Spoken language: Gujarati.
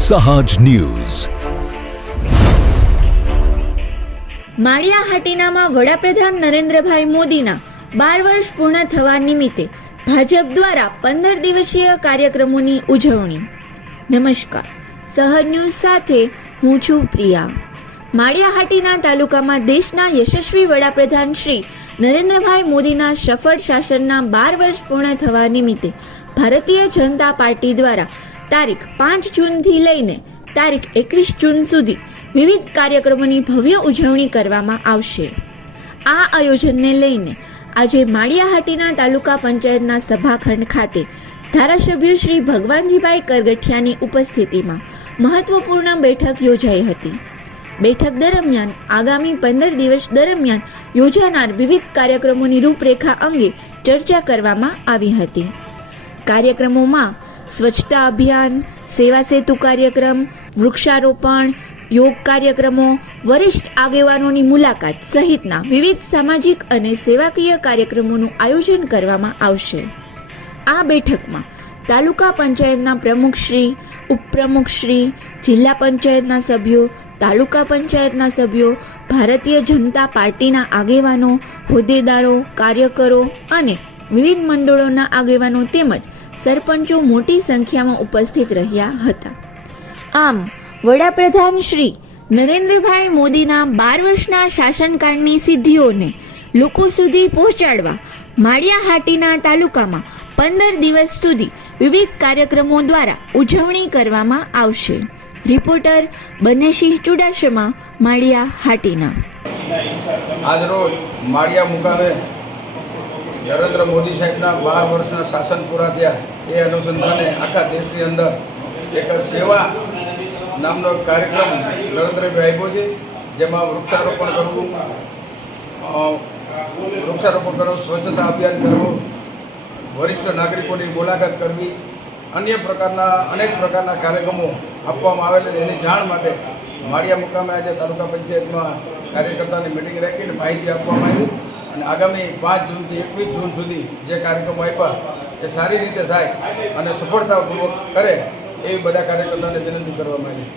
સહજ ન્યૂઝ. માળિયા હાટીનામાં વડાપ્રધાન નરેન્દ્રભાઈ મોદીના 12 વર્ષ પૂર્ણ થવા નિમિત્તે ભાજપ દ્વારા 15 દિવસીય કાર્યક્રમોની ઉજવણી. નમસ્કાર, સહજ ન્યૂઝ સાથે હું છું પ્રિયા. માળિયા હાટીના તાલુકામાં દેશના યશસ્વી વડાપ્રધાન શ્રી નરેન્દ્રભાઈ મોદીના સફળ શાસનના 12 વર્ષ પૂર્ણ થવા નિમિત્તે ભારતીય જનતા પાર્ટી દ્વારા તારીખ 5 જૂનથી લઈને તારીખ 21 જૂન સુધી વિવિધ કાર્યક્રમોની ભવ્ય ઉજવણી કરવામાં આવશે. આ આયોજનને લઈને આજે માળિયા હાટીના તાલુકા પંચાયતના સભાખંડ ખાતે ધારાસભ્ય શ્રી ભગવાનજીભાઈ કરગઠિયાની ઉપસ્થિતિમાં મહત્વપૂર્ણ બેઠક યોજાઈ હતી. બેઠક દરમિયાન આગામી 15 દિવસ દરમિયાન યોજાનાર વિવિધ કાર્યક્રમોની રૂપરેખા અંગે ચર્ચા કરવામાં આવી હતી. કાર્યક્રમોમાં સ્વચ્છતા અભિયાન, સેવા સેતુ કાર્યક્રમ, વૃક્ષારોપણ, યોગ કાર્યક્રમો, વરિષ્ઠ આગેવાનોની મુલાકાત સહિતના વિવિધ સામાજિક અને સેવાકીય કાર્યક્રમોનું આયોજન કરવામાં આવશે. આ બેઠકમાં તાલુકા પંચાયતના પ્રમુખશ્રી, ઉપપ્રમુખશ્રી, જિલ્લા પંચાયતના સભ્યો, તાલુકા પંચાયતના સભ્યો, ભારતીય જનતા પાર્ટીના આગેવાનો, હોદ્દેદારો, કાર્યકરો અને વિવિધ મંડળોના આગેવાનો તેમજ સરપંચો મોટી સંખ્યામાં ઉપસ્થિત રહ્યા હતા. આમ વડાપ્રધાન શ્રી નરેન્દ્રભાઈ મોદીના 12 વર્ષના શાસનકાળની સિદ્ધિઓને લોકો સુધી પહોંચાડવા માળિયા હાટીના તાલુકામાં 15 દિવસ સુધી વિવિધ કાર્યક્રમો દ્વારા ઉજવણી કરવામાં આવશે. રિપોર્ટર બનેશી ચુડાસમા, માળિયા હાટીના. આજરોજ માળિયા મુકામે નરેન્દ્ર મોદી સાહેબના 12 વર્ષના શાસન પૂરા થયા એ અનુસંધાને આખા દેશની અંદર એક સેવા નામનો કાર્યક્રમ નરેન્દ્રભાઈ આપ્યો છે, જેમાં વૃક્ષારોપણ કરવું, સ્વચ્છતા અભિયાન કરવું, વરિષ્ઠ નાગરિકોની મુલાકાત કરવી, અન્ય પ્રકારના અનેક પ્રકારના કાર્યક્રમો આપવામાં આવેલા. એની જાણ માટે માળિયા મુકામે આજે તાલુકા પંચાયતમાં કાર્યકર્તાની મિટિંગ રાખીને માહિતી આપવામાં આવી અને આગામી 5 જૂનથી 21 જૂન સુધી જે કાર્યક્રમો આપ્યા એ સારી રીતે થાય અને સફળતાપૂર્વક કરે એવી બધા કાર્યકર્તાઓને વિનંતી કરવામાં આવી.